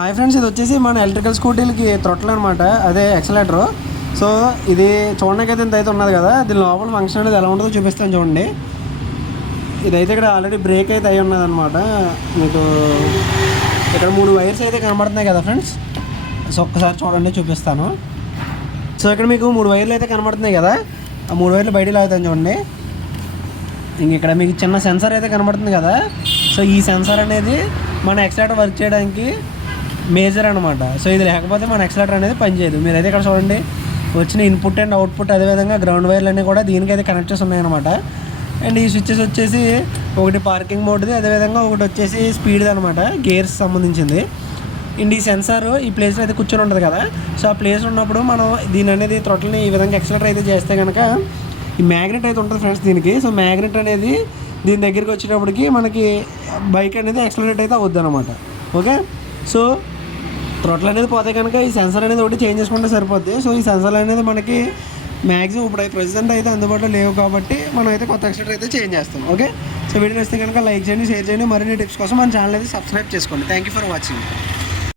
Hi friends, ఇది వచ్చేసి మన ఎలక్ట్రికల్ స్కూటీలకి థ్రొట్ల్ అనమాట, అదే యాక్సిలరేటర్. సో ఇది చూడడానికి అయితే ఇంత అయితే ఉన్నది కదా, దీని లోపల ఫంక్షన్ అనేది ఎలా ఉంటుందో చూపిస్తాను చూడండి. ఇదైతే ఇక్కడ ఆల్రెడీ బ్రేక్ అయితే అయి ఉన్నది అనమాట. మీకు ఇక్కడ 3 వైర్స్ అయితే కనబడుతున్నాయి కదా ఫ్రెండ్స్. సో ఒక్కసారి చూడండి, చూపిస్తాను. సో ఇక్కడ మీకు 3 వైర్లు అయితే కనబడుతున్నాయి కదా, ఆ 3 వైర్లు బయటికి లాగుతాను చూడండి. ఇంక ఇక్కడ మీకు చిన్న సెన్సార్ అయితే కనబడుతుంది కదా. సో ఈ సెన్సార్ అనేది మన యాక్సిలరేటర్ వర్క్ చేయడానికి మేజర్ అనమాట. సో ఇది లేకపోతే మన యాక్సిలరేటర్ అనేది పనిచేయదు. మీరైతే ఇక్కడ చూడండి, వచ్చిన ఇన్పుట్ అండ్ అవుట్పుట్, అదేవిధంగా గ్రౌండ్ వైర్లు అన్నీ కూడా దీనికైతే కనెక్ట్ చేసి ఉన్నాయన్నమాట. అండ్ ఈ స్విచ్చెస్ వచ్చేసి ఒకటి పార్కింగ్ మోడ్ది, అదేవిధంగా ఒకటి వచ్చేసి స్పీడ్ది అనమాట, గేర్స్ సంబంధించింది. అండ్ ఈ సెన్సార్ ఈ ప్లేస్లో అయితే కూర్చొని ఉంటుంది కదా. సో ఆ ప్లేస్ ఉన్నప్పుడు మనం దీని అనేది థ్రొట్ల్ని ఈ విధంగా యాక్సిలరేటర్ అయితే చేస్తే కనుక ఈ మ్యాగ్నెట్ అయితే ఉంటుంది ఫ్రెండ్స్ దీనికి. సో మ్యాగ్నెట్ అనేది దీని దగ్గరికి వచ్చేటప్పటికి మనకి బైక్ అనేది యాక్సిలరేట్ అయితే అవుద్ది అనమాట. ఓకే, సో థ్రొట్ల్ అనేది పోతే కనుక ఈ సెన్సార్ అనేది ఒకటి చేంజ్ చేసుకుంటే సరిపోద్ది. సో ఈ సెన్సార్ అనేది మనకి మ్యాక్సిమం ఇప్పుడు ప్రెసెంట్ అయితే అందుబాటులో లేవు కాబట్టి మనం అయితే కొత్త యాక్సిలరేటర్ అయితే చేంజ్ చేస్తాం. ఓకే, సో వీడియో నచ్చితే కనుక లైక్ చేయండి, షేర్ చేయండి. మరిన్ని టిప్స్ కోసం మన ఛానల్ అయితే సబ్స్క్రైబ్ చేసుకోండి. Thank you for watching.